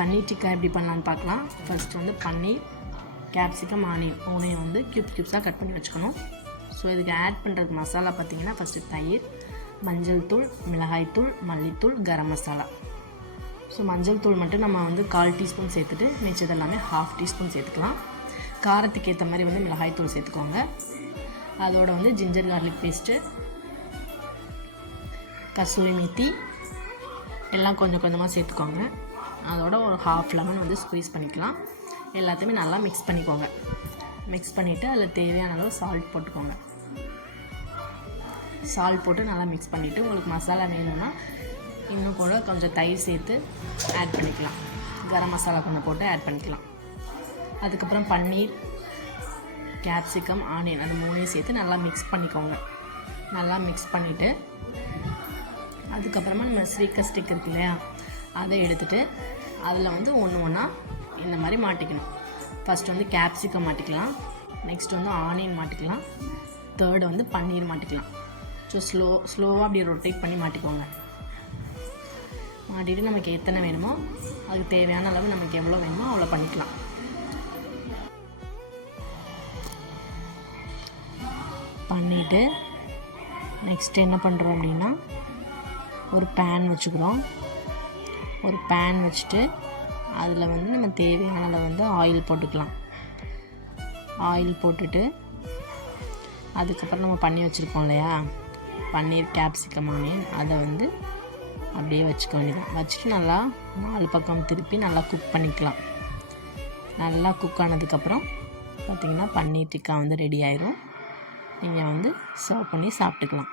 பன்னீர் டிக்கா எப்படி பண்ணலான்னு பார்க்கலாம். ஃபர்ஸ்ட் வந்து பன்னீர், கேப்சிகம், ஆனியன் வந்து க்யூப்ஸாக கட் பண்ணி வச்சுக்கணும். ஸோ இதுக்கு ஆட் பண்ணுறதுக்கு மசாலா பார்த்திங்கன்னா ஃபஸ்ட்டு தயிர், மஞ்சள் தூள், மிளகாய்த்தூள், மல்லித்தூள், கரம் மசாலா. ஸோ மஞ்சள் தூள் மட்டும் நம்ம வந்து 1/4 டீஸ்பூன் சேர்த்துட்டு மிச்சது எல்லாமே 1/2 டீஸ்பூன் சேர்த்துக்கலாம். காரத்துக்கு ஏற்ற மாதிரி வந்து மிளகாய்த்தூள் சேர்த்துக்கோங்க. அதோட வந்து ginger garlic paste, kasuri methi எல்லாம் கொஞ்சம் கொஞ்சமாக சேர்த்துக்கோங்க. அதோட ஒரு 1/2 லெமன் வந்து ஸ்குவீஸ் பண்ணிக்கலாம். எல்லாத்தையுமே நல்லா மிக்ஸ் பண்ணிக்கோங்க. மிக்ஸ் பண்ணிவிட்டு அதில் தேவையான அளவு சால்ட் போட்டுக்கோங்க. சால்ட் போட்டு நல்லா மிக்ஸ் பண்ணிவிட்டு உங்களுக்கு மசாலா வேணும்னா இன்னும் கூட கொஞ்சம் தயிர் சேர்த்து ஆட் பண்ணிக்கலாம். கரம் மசாலா கொஞ்சம் போட்டு ஆட் பண்ணிக்கலாம். அதுக்கப்புறம் பன்னீர், கேப்சிகம், ஆனியன் அது 3 சேர்த்து நல்லா மிக்ஸ் பண்ணிக்கோங்க. நல்லா மிக்ஸ் பண்ணிவிட்டு அதுக்கப்புறமா நம்ம ஸ்ரீக்கர் ஸ்டிக் இருக்கு இல்லையா, அதை எடுத்துகிட்டு அதில் வந்து ஒன்றா இந்த மாதிரி மாட்டிக்கணும். ஃபஸ்ட்டு வந்து கேப்சிகம் மாட்டிக்கலாம், நெக்ஸ்ட் வந்து ஆனியன் மாட்டிக்கலாம், தேர்டு வந்து பன்னீர் மாட்டிக்கலாம். ஸோ ஸ்லோவாக அப்படி ரொட்டேட் பண்ணி மாட்டிக்கோங்க. மாட்டிட்டு நமக்கு எத்தனை வேணுமோ அதுக்கு தேவையான அளவு நமக்கு எவ்வளோ வேணுமோ அவ்வளோ பண்ணிக்கலாம். பண்ணிவிட்டு நெக்ஸ்ட் என்ன பண்ணுறோம் அப்படின்னா ஒரு பேன் வச்சுக்கிறோம். ஒரு பேன் வச்சுட்டு அதில் வந்து நம்ம தேவையான அளவு வந்து ஆயில் போட்டுக்கலாம். ஆயில் போட்டுட்டு அதுக்கப்புறம் நம்ம பண்ணி வச்சுருக்கோம் இல்லையா பன்னீர், கேப்சிகம், ஆனியன் அதை வந்து அப்படியே வச்சுக்க வேண்டியதான். வச்சுட்டு நல்லா 4 பக்கம் திருப்பி நல்லா குக் பண்ணிக்கலாம். நல்லா குக் ஆனதுக்கப்புறம் பார்த்திங்கன்னா பன்னீர் டிக்கா வந்து ரெடி ஆயிரும். நீங்கள் வந்து சர்வ் பண்ணி சாப்பிட்டுக்கலாம்.